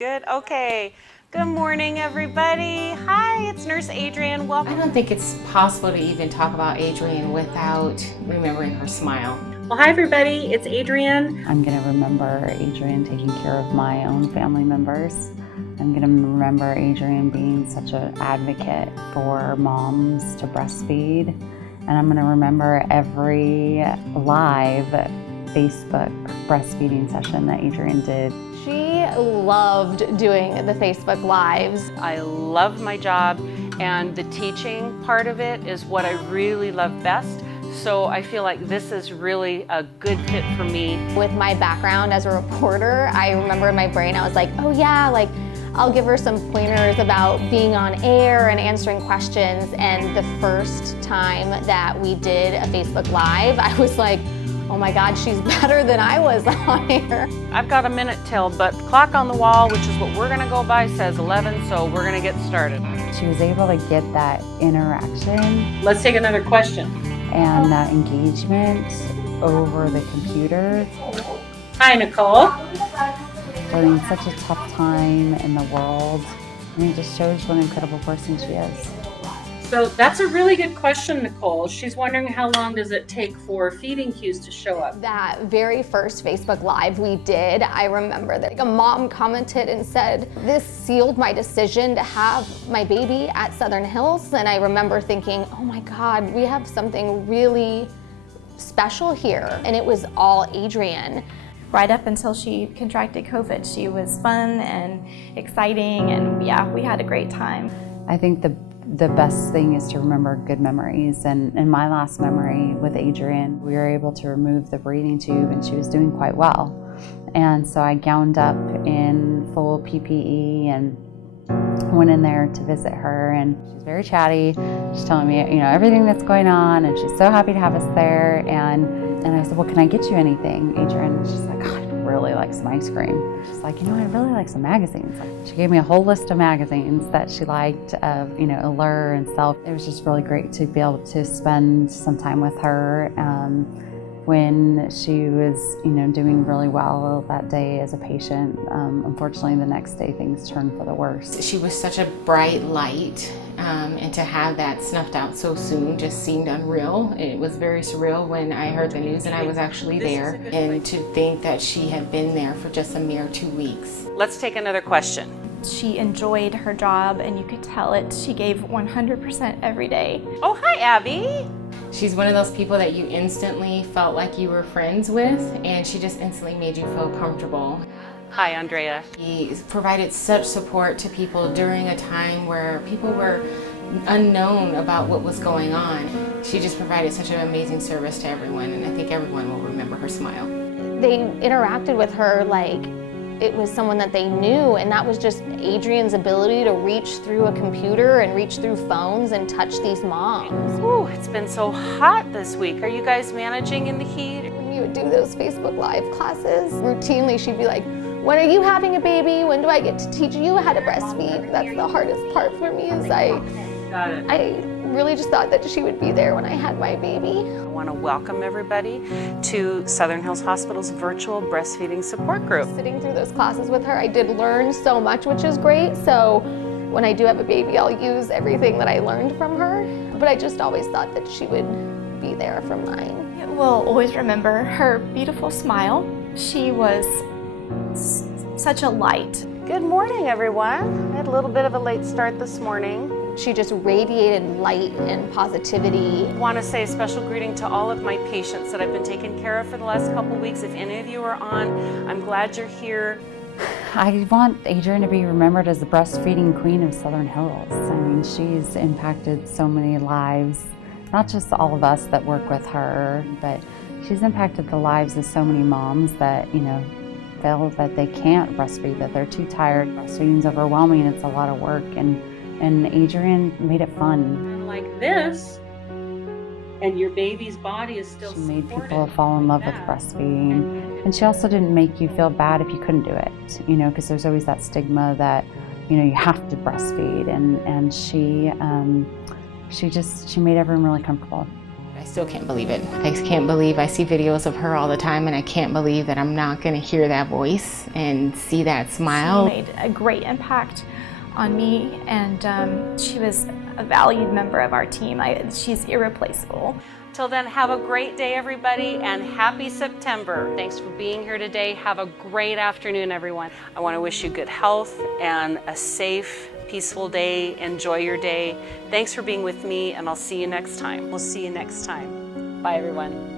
Good, okay. Good morning, everybody. Hi, it's Nurse Adriane. I Welcome. don't think it's possible to even talk about Adriane without remembering her smile. Well, hi, everybody. It's Adriane. I'm going to remember Adriane taking care of my own family members. I'm going to remember Adriane being such an advocate for moms to breastfeed. And I'm going to remember every live Facebook breastfeeding session that Adriane did. She loved doing the Facebook Lives. I love my job, and the teaching part of it is what I really love best. So I feel like this is really a good fit for me. With my background as a reporter, I remember in my brain I was like, oh yeah, like I'll give her some pointers about being on air and answering questions. And the first time that we did a Facebook Live, I was like, oh my God, she's better than I was on air. I've got a minute till, but the clock on the wall, which is what we're gonna go by, says 11, so we're gonna get started. She was able to get that interaction Let's take another question. and that engagement over the computer Hi, Nicole. during such a tough time in the world. And it just shows what an incredible person she is. So that's a really good question, Nicole. She's wondering how long does it take for feeding cues to show up? That very first Facebook Live we did, I remember that a mom commented and said, this sealed my decision to have my baby at Southern Hills. And I remember thinking, oh my God, we have something really special here. And it was all Adriane. Right up until she contracted COVID, she was fun and exciting, and yeah, we had a great time. I think the best thing is to remember good memories. And in my last memory with Adriane, we were able to remove the breathing tube and she was doing quite well. And so I gowned up in full PPE and went in there to visit her, and she's very chatty. She's telling me, everything that's going on, and she's so happy to have us there. And I said, well, can I get you anything, Adriane? And she's like, oh, I'd really like some ice cream. She's like, I'd really like some magazines. She gave me a whole list of magazines that she liked, of, Allure and Self. It was just really great to be able to spend some time with her. When she was, doing really well that day as a patient, unfortunately the next day things turned for the worse. She was such a bright light, and to have that snuffed out so soon just seemed unreal. It was very surreal when I heard the news and I was actually there, and to think that she had been there for just a mere 2 weeks. Let's take another question. She enjoyed her job, and you could tell it. She gave 100% every day. Oh, hi, Abby. She's one of those people that you instantly felt like you were friends with, and she just instantly made you feel comfortable. Hi, Andrea. She provided such support to people during a time where people were unknown about what was going on. She just provided such an amazing service to everyone, and I think everyone will remember her smile. They interacted with her like it was someone that they knew, and that was just Adriane's ability to reach through a computer and reach through phones and touch these moms. Ooh, it's been so hot this week. Are you guys managing in the heat? When you would do those Facebook Live classes, routinely she'd be like, when are you having a baby? When do I get to teach you how to breastfeed? That's the hardest part for me, is Got it. I really just thought that she would be there when I had my baby. I want to welcome everybody to Southern Hills Hospital's virtual breastfeeding support group. Sitting through those classes with her, I did learn so much, which is great. So when I do have a baby, I'll use everything that I learned from her. But I just always thought that she would be there for mine. We'll always remember her beautiful smile. She was such a light. Good morning, everyone. I had a little bit of a late start this morning. She just radiated light and positivity. I want to say a special greeting to all of my patients that I've been taking care of for the last couple weeks. If any of you are on, I'm glad you're here. I want Adriane to be remembered as the breastfeeding queen of Southern Hills. I mean, she's impacted so many lives, not just all of us that work with her, but she's impacted the lives of so many moms that, feel that they can't breastfeed, that they're too tired. Breastfeeding's overwhelming, it's a lot of work, and Adriane made it fun. Like this, and your baby's body is still She made supported. people fall in love with breastfeeding. And she also didn't make you feel bad if you couldn't do it, because there's always that stigma that, you have to breastfeed. And she made everyone really comfortable. I still can't believe it. I can't believe I see videos of her all the time, and I can't believe that I'm not going to hear that voice and see that smile. She made a great impact on me, and she was a valued member of our team. She's irreplaceable. Till then, have a great day, everybody, and happy September. Thanks for being here today. Have a great afternoon, everyone. I want to wish you good health and a safe, peaceful day. Enjoy your day. Thanks for being with me, and I'll see you next time. We'll see you next time. Bye, everyone.